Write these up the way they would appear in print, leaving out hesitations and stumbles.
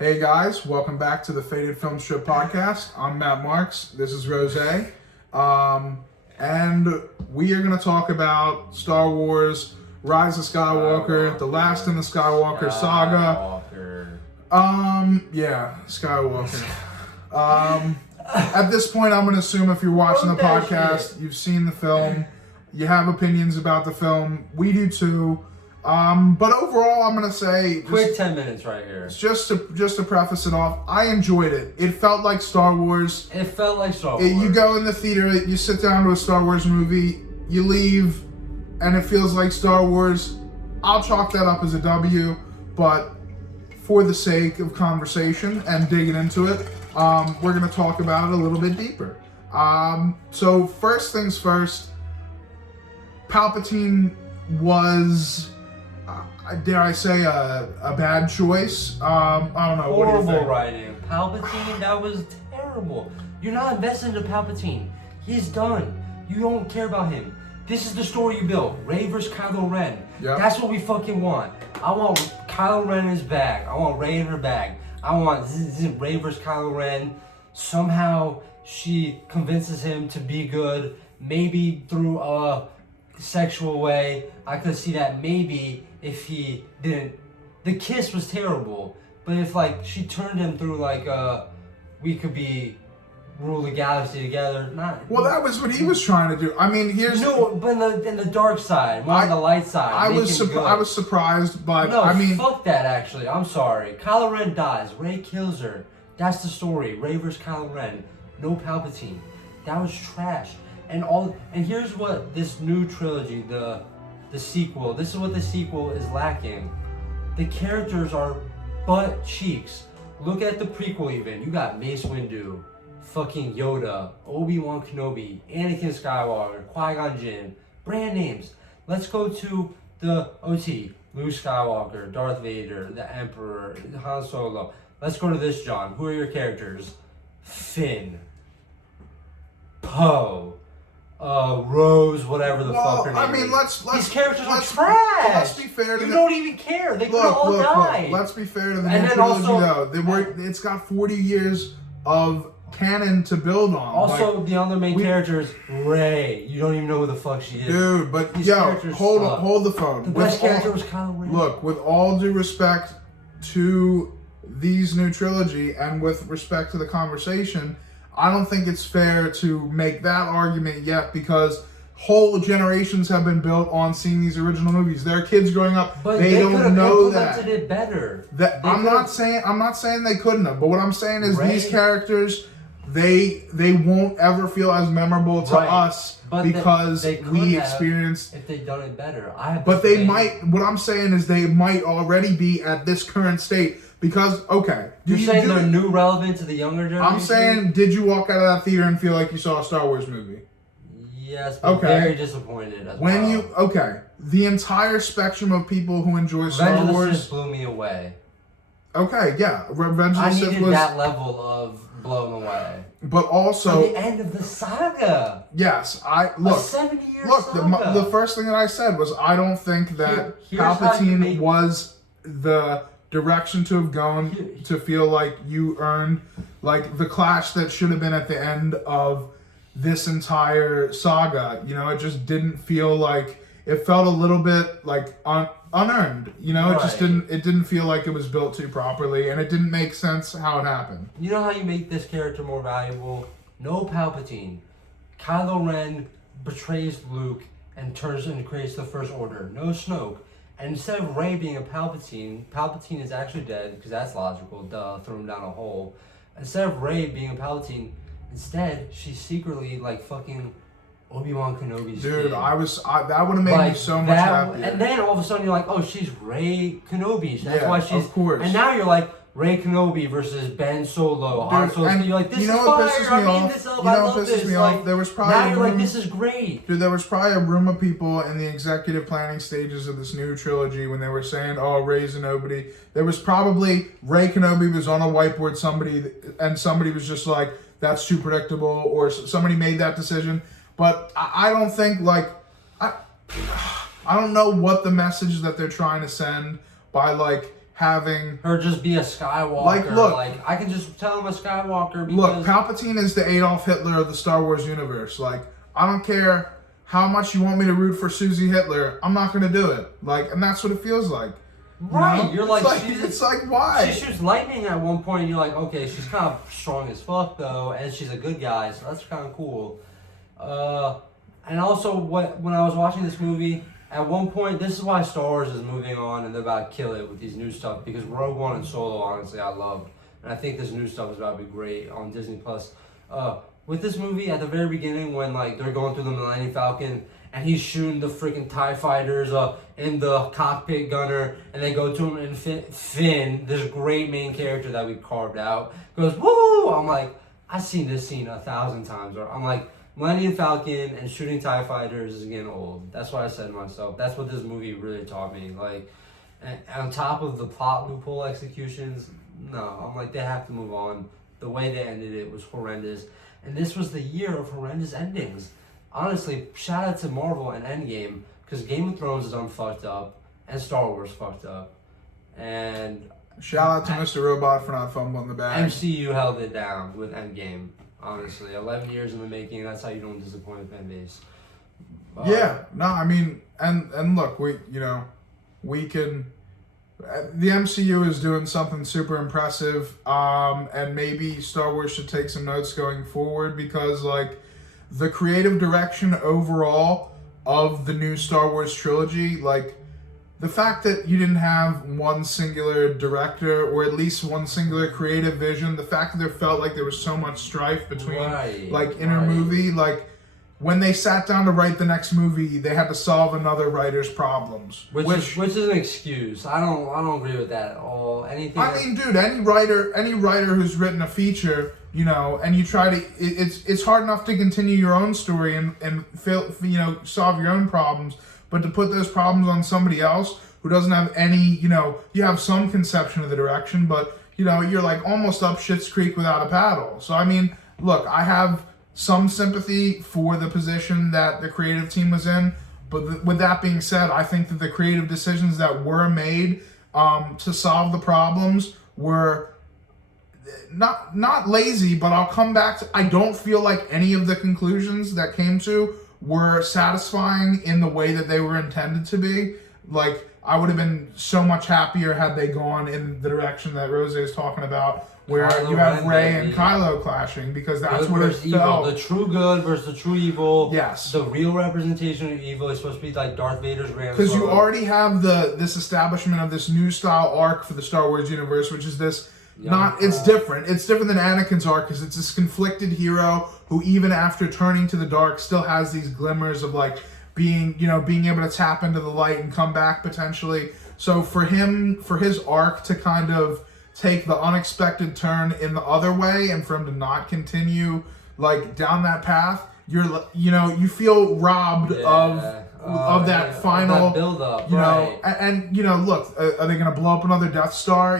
Hey guys, welcome back to the Faded Film Strip podcast. I'm Matt Marks. This is Rose. And we are going to talk about Star Wars, Rise of Skywalker, the last in the Skywalker saga. Skywalker. At this point, I'm going to assume if you're watching the podcast, you've seen the film, you have opinions about the film. We do too. But overall, I'm gonna say quick 10 minutes right here. Just to preface it off, I enjoyed it. It felt like Star Wars. It felt like Star Wars. You go in the theater, you sit down to a Star Wars movie, you leave, and it feels like Star Wars. I'll chalk that up as a W, but for the sake of conversation and digging into it, we're gonna talk about it a little bit deeper. So first things first, Palpatine was, dare I say, a bad choice? I don't know. Horrible writing. Palpatine, that was terrible. You're not invested into Palpatine. He's done. You don't care about him. This is the story you built. Rey versus Kylo Ren. Yep. That's what we fucking want. I want Kylo Ren in his bag. I want Rey in her bag. I want Rey versus Kylo Ren. Somehow she convinces him to be good. Maybe through a sexual way. I could see that maybe if he didn't. The kiss was terrible, but if she turned him through we could be rule the galaxy together. Well, that was what he was trying to do. I mean, but in the dark side, more on the light side. I was surprised, but no, I mean, fuck that. Actually, I'm sorry. Kylo Ren dies. Rey kills her. That's the story. Rey versus Kylo Ren. No Palpatine. That was trash. And here's what this new trilogy, the sequel, this is what the sequel is lacking. The characters are butt cheeks. Look at the prequel even. You got Mace Windu, fucking Yoda, Obi-Wan Kenobi, Anakin Skywalker, Qui-Gon Jinn, brand names. Let's go to the OT, Luke Skywalker, Darth Vader, the Emperor, Han Solo. Let's go to this, John. Who are your characters? Finn, Poe, Rose, whatever the fuck her name is. I mean, these characters are trash. Let's be fair to you don't even care. They could all die. Let's be fair to the new trilogy, though. It's got 40 years of canon to build on. Also, the other main character is Rey. You don't even know who the fuck she is. Dude, but hold the phone. The best character was Kylo Ren. Look, with all due respect to these new trilogy and with respect to the conversation, I don't think it's fair to make that argument yet, because whole generations have been built on seeing these original movies. Their kids growing up, but they don't know that. It better. I'm not saying they couldn't have, but what I'm saying is these characters, they won't ever feel as memorable to us because we experienced. If they'd done it better, What I'm saying is they might already be at this current state. Because, You're saying they're new relevant to the younger generation? I'm saying, did you walk out of that theater and feel like you saw a Star Wars movie? Yes, but very disappointed as well. The entire spectrum of people who enjoy Star Wars... Revenge of the Sith blew me away. Okay, yeah. Revenge of the Sith was... I needed that level of blown away. But also... the end of the saga. Yes, a 70-year saga. The first thing that I said was, I don't think that Palpatine was the direction to have gone to feel like you earned the clash that should have been at the end of this entire saga. It just didn't feel like, it felt a little bit unearned. It didn't feel like it was built too properly, and it didn't make sense how it happened. You know how you make this character more valuable? No Palpatine. Kylo Ren betrays Luke and turns and creates the First Order. No Snoke. And instead of Rey being a Palpatine is actually dead, because that's logical, throw him down a hole. Instead of Rey being a Palpatine, she's secretly fucking Obi-Wan Kenobi's Dude, kid. that would have made me so much happier. And then all of a sudden you're like, oh, she's Rey Kenobi. That's why she's... of course. And now you're like, Rey Kenobi versus Ben Solo, Han Solo. And you're like, this is fire. I made this up. I love this. There was probably now you're like, this is great. Dude, there was probably a room of people in the executive planning stages of this new trilogy when they were saying, oh, Rey's a nobody. There was probably Rey Kenobi was on a whiteboard, somebody was just like, that's too predictable, or somebody made that decision. But I don't think, I don't know what the message that they're trying to send by, having her just be a Skywalker. Like, look, I can just tell him a Skywalker because... Look, Palpatine is the Adolf Hitler of the Star Wars universe. Like, I don't care how much you want me to root for Susie Hitler, I'm not going to do it. Like, and that's what it feels like. Right, you know? you're like, it's like, why? She shoots lightning at one point, and you're like, okay, she's kind of strong as fuck, though, and she's a good guy, so that's kind of cool. And also, when I was watching this movie, at one point, this is why Star Wars is moving on, and they're about to kill it with these new stuff, because Rogue One and Solo, honestly, I loved. And I think this new stuff is about to be great on Disney+. With this movie, at the very beginning, when like they're going through the Millennium Falcon, and he's shooting the freaking TIE fighters in the cockpit gunner, and they go to him, and Finn, this great main character that we carved out, goes, woo! I'm like, I've seen this scene 1,000 times. Or I'm like, Millennium Falcon and shooting TIE fighters is getting old. That's what I said to myself. That's what this movie really taught me. Like, and on top of the plot loophole executions, no, I'm like, they have to move on. The way they ended it was horrendous. And this was the year of horrendous endings. Honestly, shout out to Marvel and Endgame, because Game of Thrones is unfucked up, and Star Wars fucked up. And shout out to Mr. Robot for not fumbling the bag. MCU held it down with Endgame, honestly. 11 years in the making, that's how you don't disappoint a fan base. Yeah, no, I mean, and look, we can... The MCU is doing something super impressive, and maybe Star Wars should take some notes going forward, because like the creative direction overall of the new Star Wars trilogy, like the fact that you didn't have one singular director or at least one singular creative vision, the fact that there felt like there was so much strife between movie, like when they sat down to write the next movie, they had to solve another writer's problems. Which is an excuse. I don't agree with that at all. Dude, any writer who's written a feature, and you try to, it's hard enough to continue your own story and solve your own problems, but to put those problems on somebody else who doesn't have any, you have some conception of the direction, but you're like almost up Schitt's Creek without a paddle. So I mean, look, I have some sympathy for the position that the creative team was in, but with that being said, I think that the creative decisions that were made to solve the problems were not lazy, but I'll come back to, I don't feel like any of the conclusions that came to were satisfying in the way that they were intended to be. Like, I would have been so much happier had they gone in the direction that Rose is talking about, where you have Rey and Kylo clashing, because that's what it felt. The true good versus the true evil. Yes. The real representation of evil is supposed to be like Darth Vader's grandson. Because you already have this establishment of this new style arc for the Star Wars universe, which is this it's different. It's different than Anakin's arc, because it's this conflicted hero who, even after turning to the dark, still has these glimmers of like being able to tap into the light and come back potentially. So for his arc to kind of take the unexpected turn in the other way, and for him to not continue like down that path, you feel robbed of that final build up, and look, are they going to blow up another Death Star?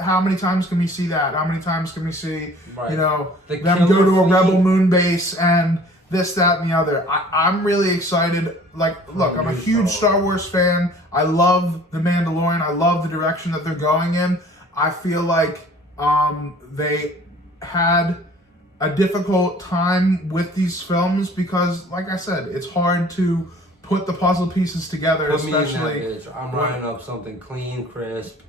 How many times can we see that? How many times can we see them go to a rebel moon base and this, that, and the other? I'm really excited. Like, look, I'm a huge Star Wars fan. I love The Mandalorian. I love the direction that they're going in. I feel like they had a difficult time with these films because, like I said, it's hard to put the puzzle pieces together, especially. I'm writing up something clean, crisp.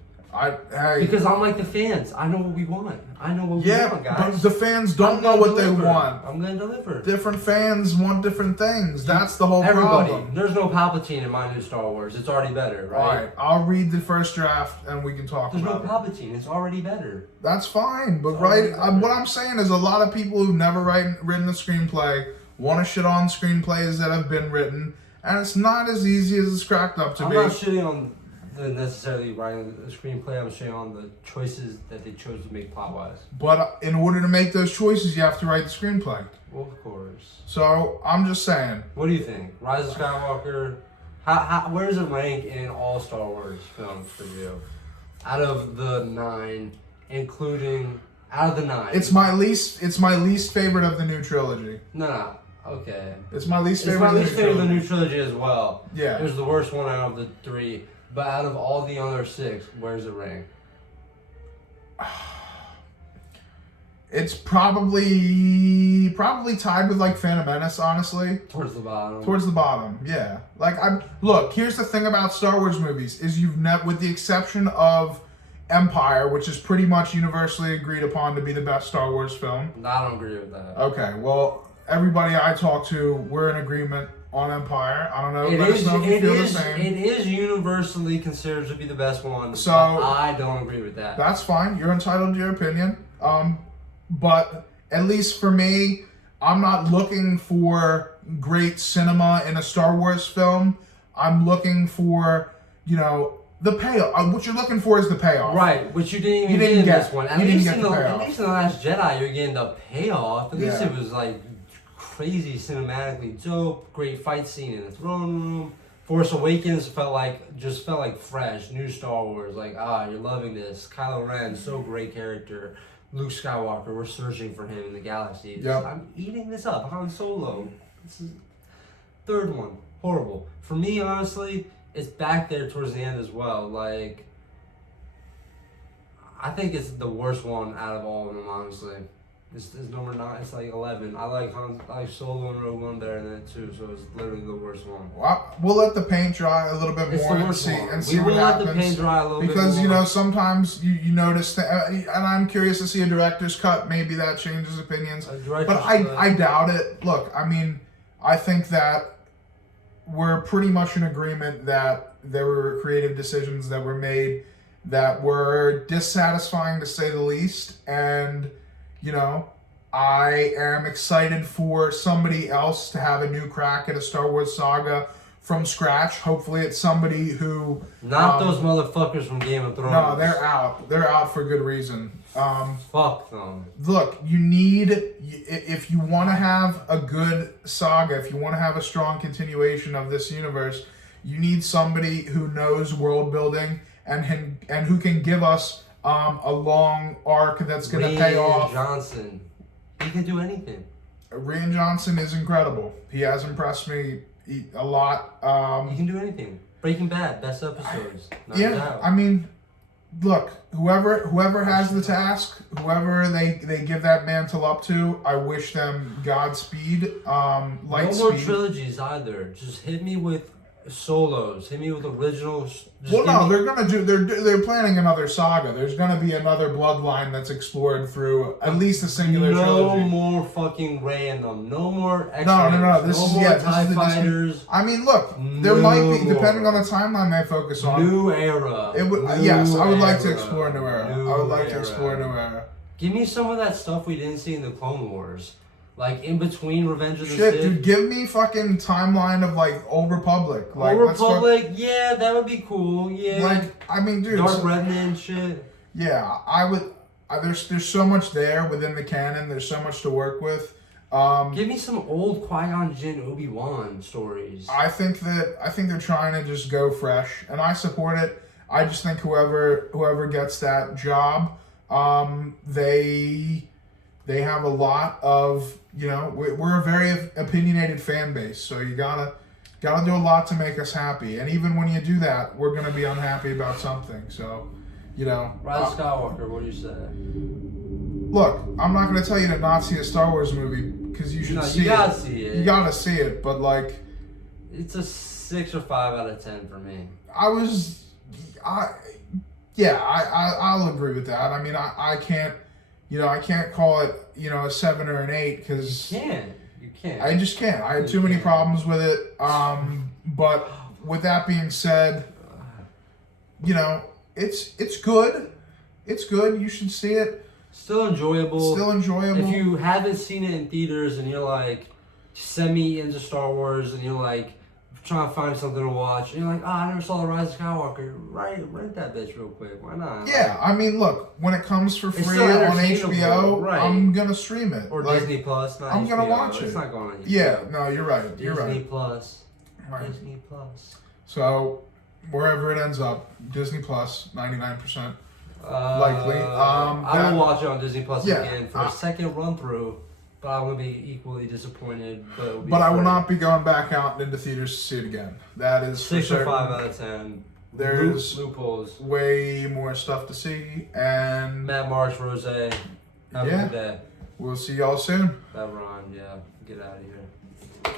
Hey, because I'm like the fans. I know what we want. I know what we want, guys. But the fans don't know what they want. I'm going to deliver. Different fans want different things. That's the whole problem. There's no Palpatine in my new Star Wars. It's already better, right? All right. I'll read the first draft and we can talk about it. There's no Palpatine. It's already better. That's fine. But what I'm saying is a lot of people who've never written a screenplay want to shit on screenplays that have been written. And it's not as easy as it's cracked up to be. I'm not shitting on necessarily writing a screenplay. I'm shitting on the choices that they chose to make plot-wise. But in order to make those choices, you have to write the screenplay. Well, of course. So, I'm just saying. What do you think? Rise of Skywalker, where does it rank in all Star Wars films for you? Out of the 9, out of the 9. It's my least favorite of the new trilogy. No. Okay. It's my least favorite. It's my least favorite of the new trilogy as well. Yeah. It was the worst one out of the 3. But out of all the other 6, where's it rank? It's probably tied with like Phantom Menace, honestly. Towards the bottom. Towards the bottom, yeah. Like look. Here's the thing about Star Wars movies: is with the exception of Empire, which is pretty much universally agreed upon to be the best Star Wars film. I don't agree with that. Okay, well, everybody I talk to, we're in agreement on Empire. I don't know. Let us know if you feel the same. It is universally considered to be the best one. So but I don't agree with that. That's fine. You're entitled to your opinion. But at least for me, I'm not looking for great cinema in a Star Wars film. I'm looking for, the payoff. What you're looking for is the payoff. Right, which you didn't even get in this one. At least in the Last Jedi, you're getting the payoff. At least it was like crazy cinematically dope. Great fight scene in the throne room. Force Awakens felt like fresh, new Star Wars. Like, you're loving this. Kylo Ren, so great character. Luke Skywalker, we're searching for him in the galaxy. Yep. I'm eating this up. Han Solo. This is third one. Horrible. For me, honestly, it's back there towards the end as well. Like, I think it's the worst one out of all of them, honestly. It's number 9. It's like 11. I like Solo and Rogue One better than it too. So it's literally the worst one. Well, we'll let the paint dry a little bit more and see what happens. We will let the paint dry a little bit more. Because sometimes you notice that, and I'm curious to see a director's cut. Maybe that changes opinions, but I doubt it. Look, I mean, I think that we're pretty much in agreement that there were creative decisions that were made that were dissatisfying to say the least, and I am excited for somebody else to have a new crack at a Star Wars saga from scratch. Hopefully it's somebody who... Not those motherfuckers from Game of Thrones. No, they're out. They're out for good reason. Fuck them. Look, if you want to have a good saga, if you want to have a strong continuation of this universe, you need somebody who knows world building and who can give us a long arc that's going to pay off. Rian Johnson. He can do anything. Rian Johnson is incredible. He has impressed me a lot. He can do anything. Breaking Bad, best episodes. I mean, look, whoever has the task, whoever they give that mantle up to, I wish them Godspeed. No more trilogies either. Just hit me with solos. Hit me with originals. They're planning another saga. There's gonna be another bloodline that's explored through at least a singular trilogy. No more fucking random. No more X-Men. No. This is TIE fighters. I mean, look, there might be, depending on the timeline they focus on. New era. I would like to explore a new era. Give me some of that stuff we didn't see in the Clone Wars. Like, in between Revenge of the Sith. Sith. Dude, give me fucking timeline of, Old Republic. Old Republic, yeah, that would be cool, yeah. I mean, dude. Dark Remnant shit. Yeah, I would... There's so much there within the canon. There's so much to work with. Give me some old Qui-Gon Jinn, Obi-Wan stories. I think they're trying to just go fresh, and I support it. I just think whoever gets that job, they have a lot of... we're a very opinionated fan base, so you gotta do a lot to make us happy. And even when you do that, we're gonna be unhappy about something. So, Rise of Skywalker, what do you say? Look, I'm not gonna tell you to not see a Star Wars movie because you should see it. You gotta see it. You gotta see it, but it's a 6 or 5 out of 10 for me. I'll agree with that. I mean, I can't. I can't call it, a 7 or an 8 because... You can't. I just can't. I had too many problems with it. But with that being said, it's good. It's good. You should see it. Still enjoyable. If you haven't seen it in theaters and you're like semi into Star Wars and you're like trying to find something to watch, and you're like, I never saw The Rise of Skywalker. Rent that bitch real quick. Why not? Yeah, I mean, look, when it comes for free on HBO, right. I'm gonna stream it. Or Disney Plus. I'm HBO. gonna watch it. It's not going on YouTube. Yeah, no, you're right. Disney Plus. Right. Disney Plus. So, wherever it ends up, Disney Plus, 99% likely. I will watch it on Disney Plus again for a second run through. But I will be equally disappointed. But I will not be going back out into theaters to see it again. That is 6 or 5 out of 10. there's loopholes. way more stuff to see, and Matt Marsh, Rose. Have a good day. We'll see y'all soon. That Ron, yeah. Get out of here.